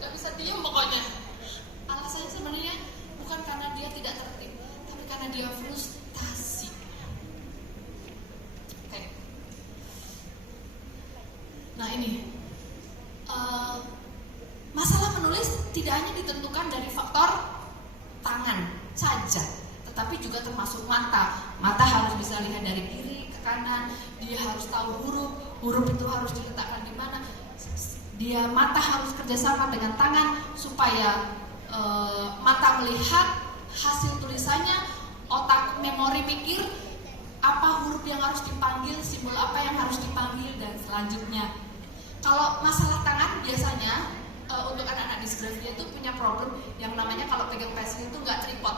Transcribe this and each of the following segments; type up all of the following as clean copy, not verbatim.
nggak bisa diem pokoknya. Alasannya sebenarnya bukan karena dia tidak tertib, tapi karena dia frustasi. Oke. Nah ini masalah menulis tidak hanya ditentukan dari faktor tangan saja, tetapi juga termasuk mata. Mata harus bisa lihat dari kiri ke kanan, dia harus tahu huruf itu harus diletakkan di mana. Mata harus kerjasama dengan tangan supaya mata melihat hasil tulisannya, otak memori mikir apa huruf yang harus dipanggil, simbol apa yang harus dipanggil, dan selanjutnya. Kalau masalah tangan biasanya untuk anak-anak disgrafia itu punya problem yang namanya kalau pegang pensil itu nggak tripod.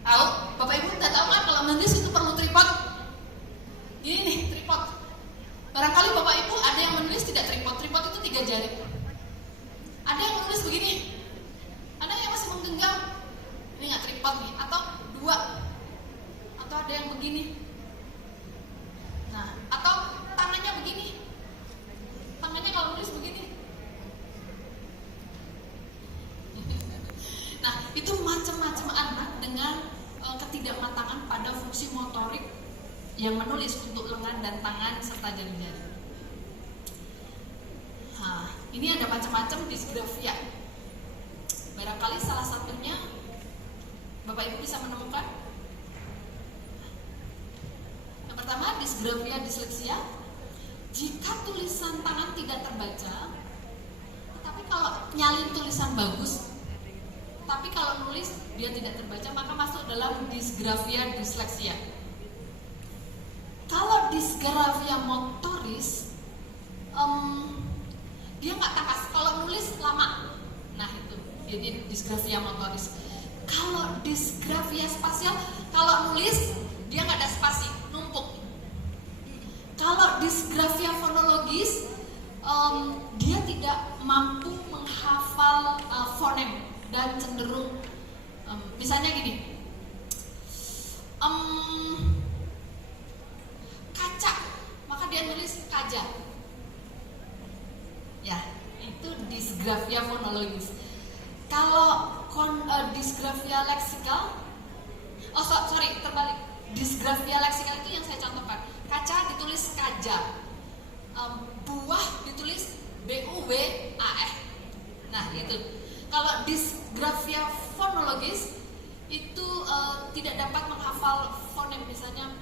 Tahu? Bapak Ibu udah tahu kan kalau menulis itu perlu tripod? Ini nih tripod. Barangkali Bapak Ibu ada yang menulis tidak tripod. Tripod itu 3 jari. Ada yang menulis begini. Ada yang masih menggenggam. Ini nggak tripod nih. Atau 2. Atau ada yang begini. Nah, atau tangannya begini. Tangannya kalau nulis begini. Nah, itu macam-macam anak dengan ketidakmatangan pada fungsi motorik yang menulis untuk lengan dan tangan serta jari-jari. Nah, ini ada macam-macam disgrafia. Barangkali salah satunya Bapak Ibu bisa menemukan. Yang pertama, disgrafia disleksia. Jika tulisan tangan tidak terbaca, tetapi kalau nyalin tulisan bagus, tapi kalau nulis dia tidak terbaca, maka masuk dalam disgrafia disleksia. Kalau disgrafia motoris, dia nggak takas. Kalau nulis lama, nah itu jadi disgrafia motoris. Kalau disgrafia spasial, kalau nulis dia nggak ada spasi, numpuk. Kalau disgrafia fonologis, dia tidak mampu menghafal fonem dan cenderung misalnya gini, kaca, maka dia nulis kaja. Ya, itu disgrafia fonologis. Kalau disgrafia leksikal, terbalik. Disgrafia leksikal itu yang saya contohkan. Kaca ditulis kaja, buah ditulis buwah. Nah, itu. Kalau disgrafia fonologis itu tidak dapat menghafal fonem, misalnya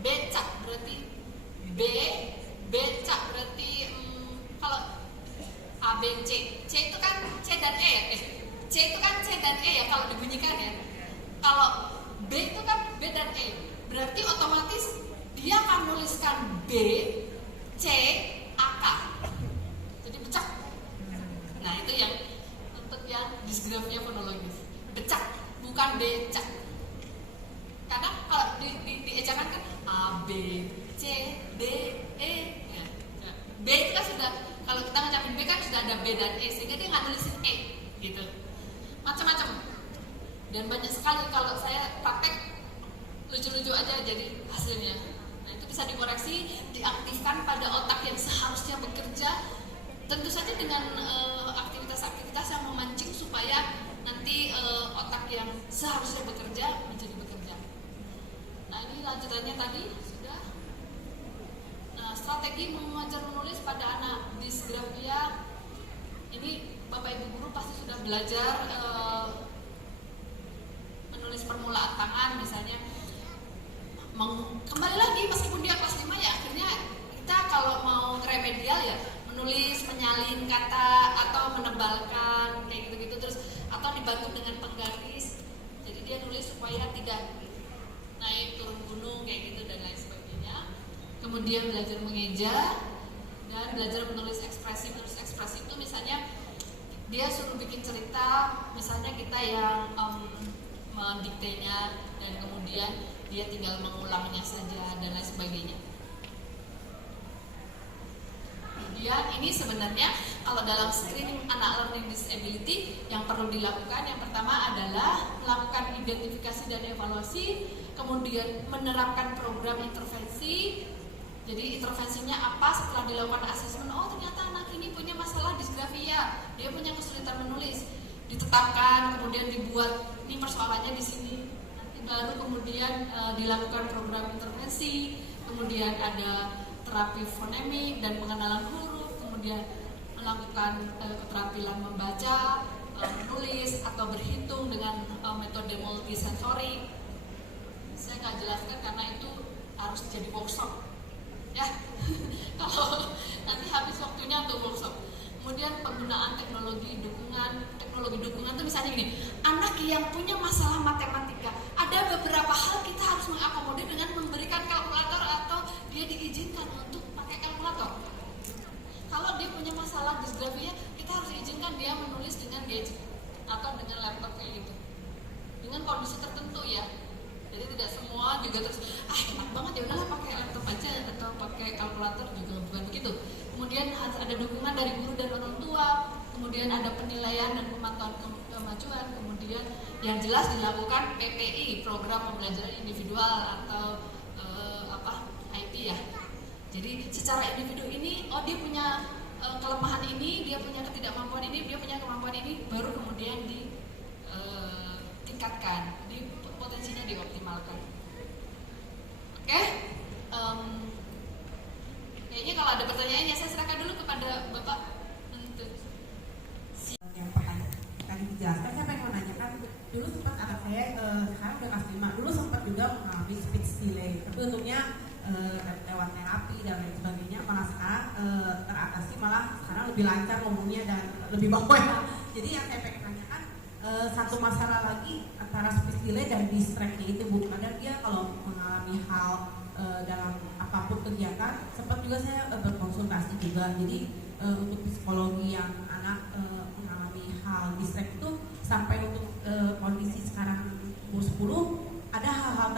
becak berarti B, becak berarti kalau A, B, C itu kan C dan E ya, C itu kan C dan E ya kalau dibunyikan ya. Kalau B itu kan B dan E, berarti otomatis dia akan nuliskan B, C, AK. Jadi becak. Nah itu yang untuk yang disgrafia fonologis, becak bukan becak. Karena kalau diejakan kan A, B, C, D, E ya. B itu kan sudah, kalau kita ngucapin B kan sudah ada B dan E, sehingga dia nggak nulisin E gitu. Macam-macam. Dan banyak sekali kalau saya praktek lucu-lucu aja jadi hasilnya. Nah itu bisa dikoreksi, diaktifkan pada otak yang seharusnya bekerja. Tentu saja dengan aktivitas-aktivitas yang memancing supaya nanti otak yang seharusnya bekerja menjadi bekerja. Nah ini lanjutannya tadi sudah. Nah strategi mengajar menulis pada anak disgrafia ini Bapak Ibu guru pasti sudah belajar menulis permulaan tangan misalnya. Kembali lagi meskipun dia kelas 5 ya, akhirnya kita kalau mau remedial ya menulis, menyalin kata atau menebalkan kayak gitu-gitu, terus atau dibantu dengan penggaris. Jadi dia nulis supaya tidak naik turun gunung kayak gitu dan lain sebagainya. Kemudian belajar mengeja dan belajar menulis ekspresi. Menulis ekspresi itu misalnya dia suruh bikin cerita, misalnya kita yang mendiktenya dan kemudian dia tinggal mengulangnya saja dan lain sebagainya. Kemudian ini sebenarnya kalau dalam screening anak learning disability yang perlu dilakukan, yang pertama adalah melakukan identifikasi dan evaluasi, kemudian menerapkan program intervensi. Jadi intervensinya apa setelah dilakukan asesmen? Oh ternyata anak ini punya masalah ditetapkan, kemudian dibuat ini persoalannya di sini, nanti baru kemudian dilakukan program intervensi, kemudian ada terapi fonemik dan pengenalan huruf, kemudian melakukan keterampilan membaca, menulis atau berhitung dengan metode multisensori. Saya nggak jelaskan karena itu harus jadi workshop, ya. Kalau nanti habis waktunya untuk workshop. Kemudian penggunaan teknologi dukungan. Teknologi dukungan itu misalnya gini, anak yang punya masalah matematika, ada beberapa hal kita harus mengakomodir dengan memberikan kalkulator atau dia diizinkan untuk pakai kalkulator. Kalau dia punya masalah disgrafia, kita harus izinkan dia menulis dengan gadget atau dengan laptop kayak gitu, dengan kondisi tertentu ya. Jadi tidak semua juga terus enak banget ya udahlah pakai laptop aja atau pakai kalkulator, juga bukan begitu. Kemudian harus ada dukungan dari guru dan orang tua, kemudian ada penilaian dan pemantauan kemajuan, kemudian yang jelas dilakukan PPI, program pembelajaran individual atau IP ya. Jadi secara individu ini, dia punya kelemahan ini, dia punya ketidakmampuan ini, dia punya kemampuan ini, baru kemudian ditingkatkan, potensinya dioptimalkan. Oke, kayaknya kalau ada pertanyaannya saya serahkan dulu kepada Bapak. Yang pertanyaan tadi dijelaskan, saya pengen menanyakan, dulu sempat anak saya sekarang udah kelas 5, dulu sempat juga mengalami speech delay, tapi untungnya lewat terapi dan lain sebagainya malah sekarang teratasi, malah sekarang lebih lancar ngomongnya dan lebih bawel. Jadi yang saya pengen tanyakan, satu masalah lagi antara speech delay dan distract-nya itu Bu, kadang dia kalau mengalami hal dalam apapun kegiatan, sempat juga saya berkonsultasi juga. Jadi untuk psikologi yang anak mengalami hal distract itu sampai untuk kondisi sekarang umur 10, ada hal-hal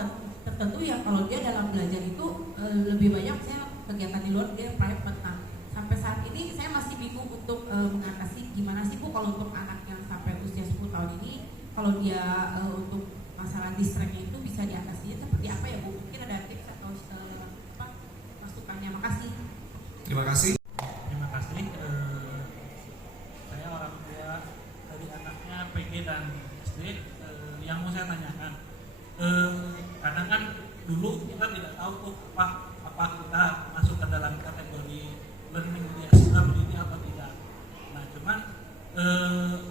tertentu yang kalau dia dalam belajar itu lebih banyak saya kegiatan di luar, dia private. Nah, sampai saat ini saya masih bingung untuk mengatasi gimana sih Bu kalau untuk anak yang sampai usia 10 tahun ini, kalau dia untuk masalah distract-nya itu bisa diatasinya seperti apa ya Bu? Mungkin ada tips atau masukannya. Makasih. Terima kasih. Terima kasih. Saya orang tua dari anaknya PG dan SD. Yang mau saya tanyakan, kadang kan dulu kita tidak tahu tuh apa kita masuk ke dalam kategori learning disability atau tidak. Nah, cuman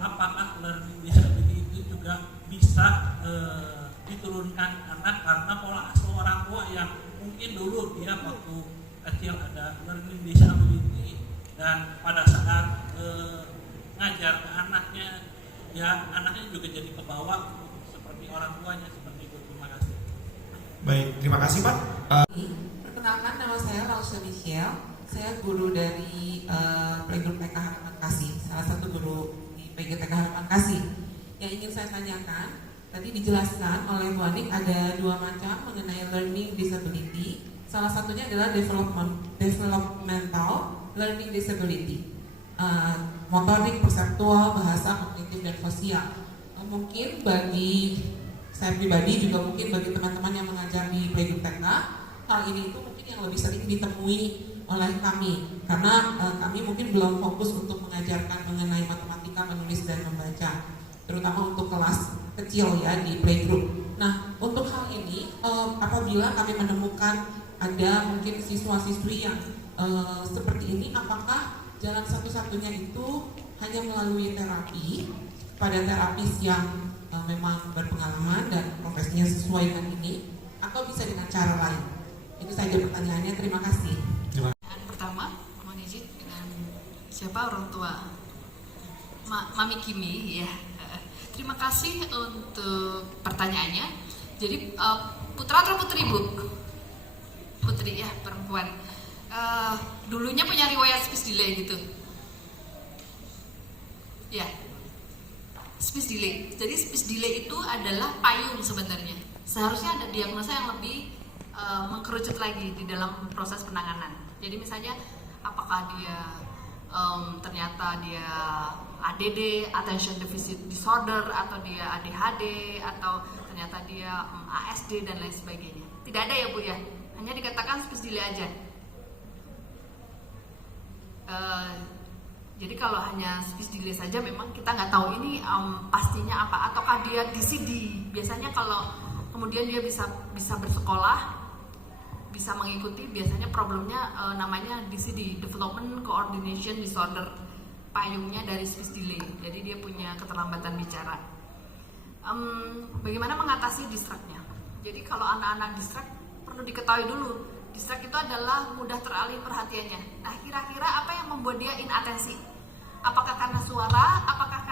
apakah learning disability itu juga bisa diturunkan anak karena pola asuh orang tua yang mungkin dulu dia waktu kecil ada learning disability dan pada saat ngajar ke anaknya, ya anaknya juga jadi kebawa seperti orang tuanya, seperti itu. Terima kasih. Baik, terima kasih Pak. Perkenalkan, nama saya Lausha Michelle. Saya guru dari Playgroup TK Harapan Kasih, salah satu guru di PGTK Harapan Kasih. Yang ingin saya tanyakan, tadi dijelaskan oleh Bu Anik ada dua macam mengenai learning disability. Salah satunya adalah developmental learning disability, motorik, perseptual, bahasa, kognitif, dan sosial. Mungkin bagi saya pribadi, juga mungkin bagi teman-teman yang mengajar di Playgroup TK, hal ini itu mungkin yang lebih sering ditemui oleh kami, karena kami mungkin belum fokus untuk mengajarkan mengenai matematika, menulis, dan membaca, terutama untuk kelas kecil ya di playgroup. Nah, untuk hal ini apabila kami menemukan ada mungkin siswa-siswi yang seperti ini, apakah jalan satu-satunya itu hanya melalui terapi pada terapis yang memang berpengalaman dan profesinya sesuai dengan ini, atau bisa dengan cara lain? Itu saja pertanyaannya. Terima kasih. Pertama, mohon izin dengan siapa orang tua Mami Kimi ya. Terima kasih untuk pertanyaannya. Jadi putra atau putri Bu? Putri ya, perempuan. Dulunya punya riwayat speech delay gitu. Ya, speech delay. Jadi speech delay itu adalah payung sebenarnya. Seharusnya ada diagnosa yang lebih mengkerucut lagi di dalam proses penanganan. Jadi misalnya apakah dia ternyata dia ADD, attention deficit disorder, atau dia ADHD, atau ternyata dia ASD dan lain sebagainya. Tidak ada ya Bu ya, hanya dikatakan speech delay aja. Jadi kalau hanya speech delay saja memang kita nggak tahu ini pastinya apa, ataukah dia DCD. Biasanya kalau kemudian dia bisa bersekolah, bisa mengikuti, biasanya problemnya namanya DCD, Development Coordination Disorder, payungnya dari speech delay. Jadi dia punya keterlambatan bicara. Bagaimana mengatasi distract-nya? Jadi kalau anak-anak distract perlu diketahui dulu, distract itu adalah mudah teralih perhatiannya. Nah, kira-kira apa yang membuat dia inatensi? Apakah karena suara? Apakah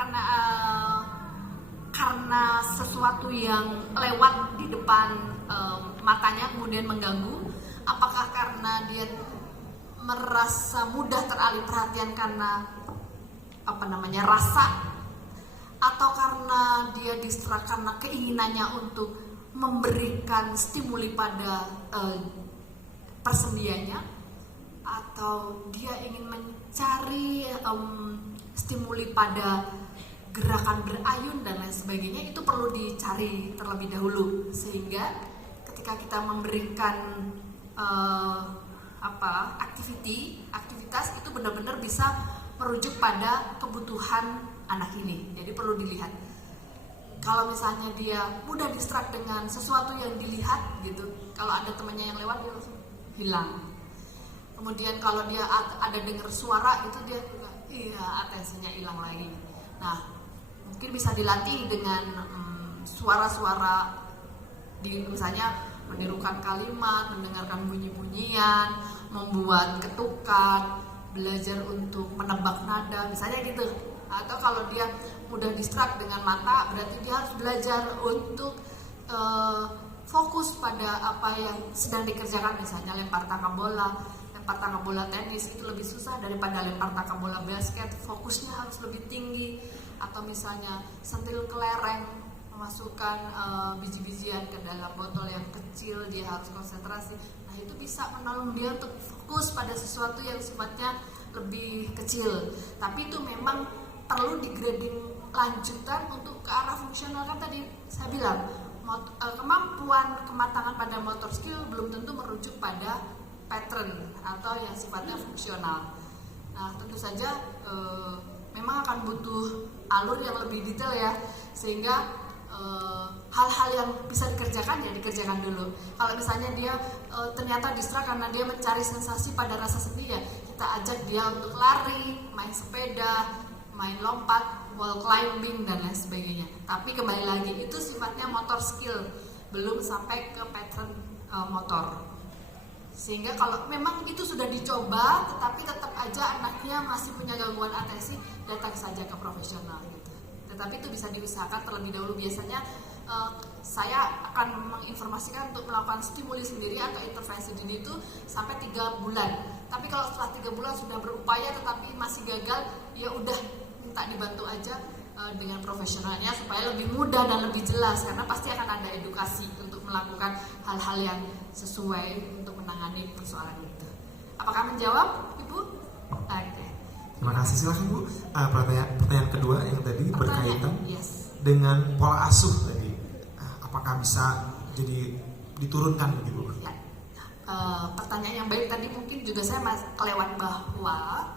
karena sesuatu yang lewat di depan matanya kemudian mengganggu? Apakah karena dia merasa mudah teralih perhatian karena rasa? Atau karena dia distract karena keinginannya untuk memberikan stimuli pada persendiannya? Atau dia ingin mencari stimuli pada gerakan berayun dan lain sebagainya? Itu perlu dicari terlebih dahulu, sehingga ketika kita memberikan aktivitas itu benar-benar bisa merujuk pada kebutuhan anak ini. Jadi perlu dilihat. Kalau misalnya dia mudah distract dengan sesuatu yang dilihat gitu, kalau ada temannya yang lewat dia langsung hilang. Kemudian kalau dia ada dengar suara itu dia juga atensinya hilang lagi. Nah, mungkin bisa dilatih dengan suara-suara, misalnya menirukan kalimat, mendengarkan bunyi-bunyian, membuat ketukan, belajar untuk menebak nada, misalnya gitu. Atau kalau dia mudah distract dengan mata, berarti dia harus belajar untuk fokus pada apa yang sedang dikerjakan, misalnya lempar tangkap bola tenis itu lebih susah daripada lempar tangkap bola basket, fokusnya harus lebih tinggi. Atau misalnya sentil kelereng, memasukkan biji-bijian ke dalam botol yang kecil, dia harus konsentrasi. Nah, itu bisa menolong dia untuk fokus pada sesuatu yang sifatnya lebih kecil. Tapi itu memang perlu di grading lanjutan untuk ke arah fungsional. Kan tadi saya bilang kemampuan kematangan pada motor skill belum tentu merujuk pada pattern atau yang sifatnya fungsional. Nah, tentu saja memang akan butuh alur yang lebih detail ya, sehingga hal-hal yang bisa dikerjakan ya dikerjakan dulu. Kalau misalnya dia ternyata distract karena dia mencari sensasi pada rasa sedih, ya kita ajak dia untuk lari, main sepeda, main lompat, wall climbing dan lain sebagainya. Tapi kembali lagi itu sifatnya motor skill, belum sampai ke pattern motor. Sehingga kalau memang itu sudah dicoba tetapi tetap aja anaknya masih punya gangguan atensi, datang saja ke profesional gitu. Tetapi itu bisa diusahakan terlebih dahulu. Biasanya saya akan menginformasikan untuk melakukan stimuli sendiri atau intervensi dini itu sampai 3 bulan. Tapi kalau setelah 3 bulan sudah berupaya tetapi masih gagal, ya udah minta dibantu aja dengan profesionalnya supaya lebih mudah dan lebih jelas, karena pasti akan ada edukasi untuk melakukan hal-hal yang sesuai untuk menangani persoalan itu. Apakah menjawab, Ibu? Oke. Terima kasih, silakan Bu. Pertanyaan kedua yang tadi berkaitan dengan pola asuh tadi. Apakah bisa jadi diturunkan begitu? Ya. Pertanyaan yang baik tadi mungkin juga saya kelewat bahwa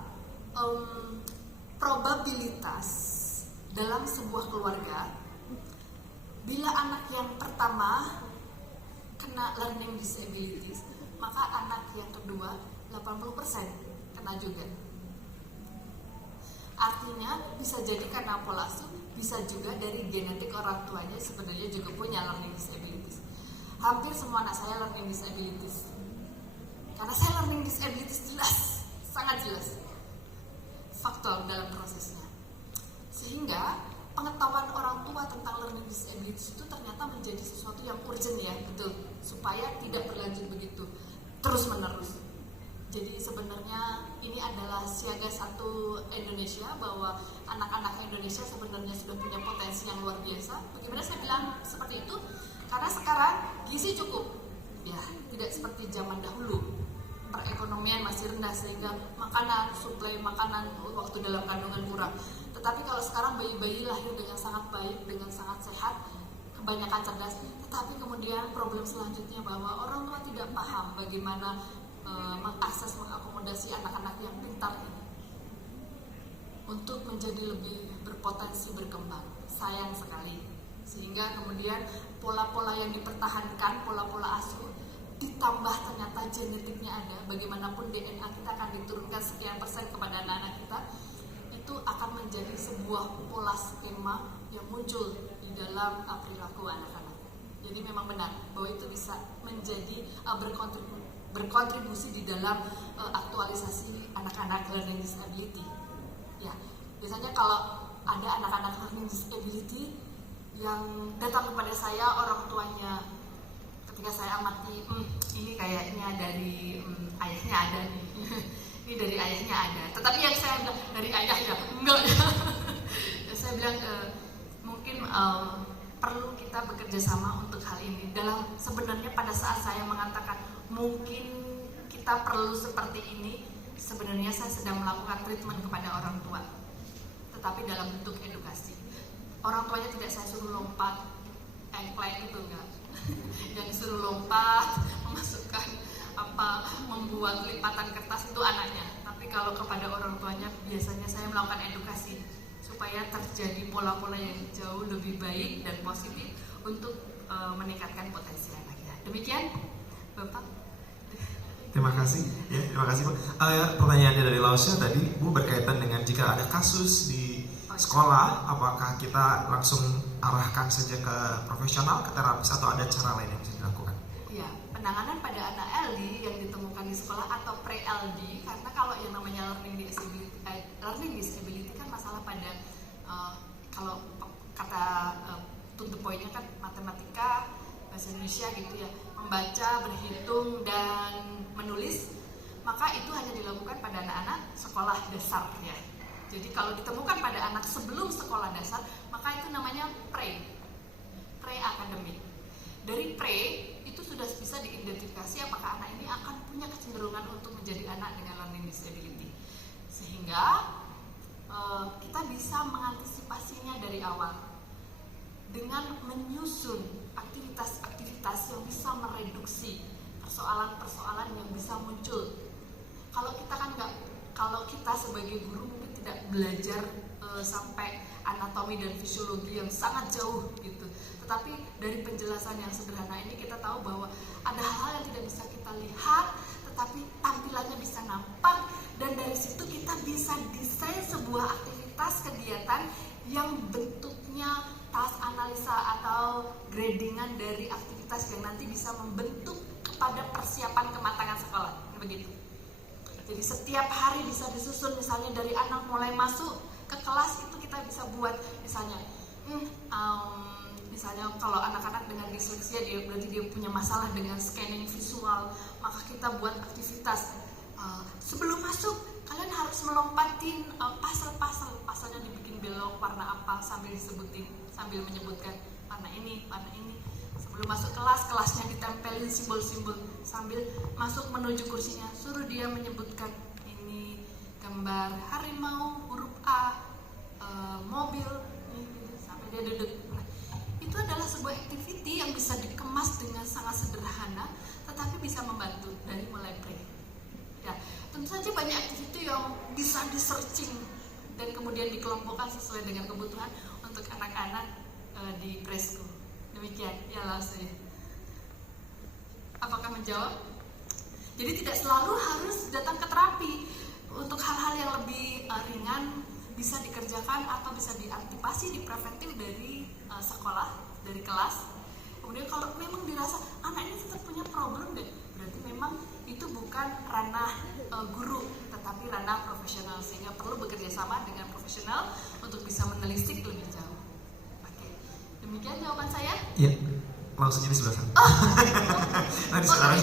probabilitas dalam sebuah keluarga bila anak yang pertama kena learning disabilities, maka anak yang kedua 80% kena juga. Artinya bisa jadi karena pola asuh, bisa juga dari genetik orang tuanya sebenarnya juga punya learning disabilities. Hampir semua anak saya learning disabilities. Karena saya learning disabilities jelas, sangat jelas faktor dalam prosesnya. Sehingga pengetahuan orang tua tentang learning disabilities itu ternyata menjadi sesuatu yang urgent ya, betul, supaya tidak berlanjut begitu terus menerus. Jadi sebenarnya ini adalah siaga satu Indonesia, bahwa anak-anak Indonesia sebenarnya sudah punya potensi yang luar biasa. Bagaimana saya bilang seperti itu? Karena sekarang gizi cukup, ya tidak seperti zaman dahulu. Perekonomian masih rendah sehingga makanan, suplai makanan waktu dalam kandungan kurang. Tetapi kalau sekarang bayi-bayi lahir dengan sangat baik, dengan sangat sehat, kebanyakan cerdas. Tetapi kemudian problem selanjutnya bahwa orang tua tidak paham bagaimana mengakses, mengakomodasi anak-anak yang pintar ini. untuk menjadi lebih berpotensi berkembang. Sayang sekali. Sehingga kemudian pola-pola yang dipertahankan, pola-pola asuh, ditambah ternyata genetiknya ada, bagaimanapun DNA kita akan diturunkan sekian persen kepada anak-anak kita, itu akan menjadi sebuah pola skema yang muncul di dalam perilaku anak-anak. Jadi memang benar bahwa itu bisa menjadi berkontribusi di dalam aktualisasi anak-anak learning disability. Ya, biasanya kalau ada anak-anak learning disability yang datang kepada saya, orang tuanya ketika saya amati, ini kayaknya dari ayahnya ada nih. Ini dari ayahnya ada. Tetapi yang saya bilang dari ayah ya enggak. Saya bilang mungkin perlu kita bekerja sama untuk hal ini. Dalam sebenarnya pada saat saya mengatakan mungkin kita perlu seperti ini, sebenarnya saya sedang melakukan treatment kepada orang tua. Tetapi dalam bentuk edukasi. Orang tuanya tidak saya suruh lompat, eggplant itu enggak. Yang disuruh lompat, memasukkan membuat lipatan kertas itu anaknya. Tapi kalau kepada orang tuanya biasanya saya melakukan edukasi supaya terjadi pola-pola yang jauh lebih baik dan positif untuk meningkatkan potensi anaknya. Demikian, Bapak. Terima kasih. Ya, terima kasih, Bu. Pertanyaannya dari Lausya tadi, Bu, berkaitan dengan jika ada kasus di sekolah, apakah kita langsung arahkan saja ke profesional, ke terapis, atau ada cara lain yang bisa dilakukan? Ya, penanganan pada anak LD yang ditemukan di sekolah atau pre-LD, karena kalau yang namanya learning disability kan masalah pada kalau kata to the point-nya kan matematika, bahasa Indonesia gitu ya, membaca, berhitung, dan menulis, maka itu hanya dilakukan pada anak-anak sekolah dasar ya. Jadi kalau ditemukan pada anak sebelum sekolah dasar, maka itu namanya pre-akademik. Dari pre itu sudah bisa diidentifikasi apakah anak ini akan punya kecenderungan untuk menjadi anak dengan learning disability. Sehingga kita bisa mengantisipasinya dari awal dengan menyusun aktivitas-aktivitas yang bisa mereduksi persoalan-persoalan yang bisa muncul. Kalau kita sebagai guru mungkin tidak belajar sampai anatomi dan fisiologi yang sangat jauh gitu. Tetapi dari penjelasan yang sederhana ini kita tahu bahwa ada hal-hal yang tidak bisa kita lihat, tetapi tampilannya bisa nampak, dan dari situ kita bisa desain sebuah aktivitas kegiatan yang bentuknya task analisa atau gradingan dari aktivitas yang nanti bisa membentuk kepada persiapan kematangan sekolah. Begitu. Jadi setiap hari bisa disusun, misalnya dari anak mulai masuk ke kelas itu kita bisa buat misalnya misalnya kalau anak-anak dengan disleksia berarti dia punya masalah dengan scanning visual, maka kita buat aktivitas sebelum masuk kalian harus melompatin pasalnya dibikin belok warna apa sambil menyebutkan warna ini. Sebelum masuk kelasnya ditempelin simbol-simbol, sambil masuk menuju kursinya suruh dia menyebutkan ini gambar harimau huruf A, mobil sampai dia duduk. Itu adalah sebuah activity yang bisa dikemas dengan sangat sederhana tetapi bisa membantu dari mulai pre. Ya, tentu saja banyak activity yang bisa di-searching dan kemudian dikelompokkan sesuai dengan kebutuhan untuk anak-anak di preschool. Demikian, ya langsung. Apakah menjawab? Jadi tidak selalu harus datang ke terapi. Untuk hal-hal yang lebih ringan bisa dikerjakan atau bisa diantisipasi, dipreventif dari sekolah, dari kelas. Kemudian kalau memang dirasa anak ini tetap punya problem deh, berarti memang itu bukan ranah guru, tetapi ranah profesional, sehingga perlu bekerja sama dengan profesional untuk bisa menelisik lebih jauh. Demikian jawaban saya. Iya, langsung di sebelah sana. Nanti sekarang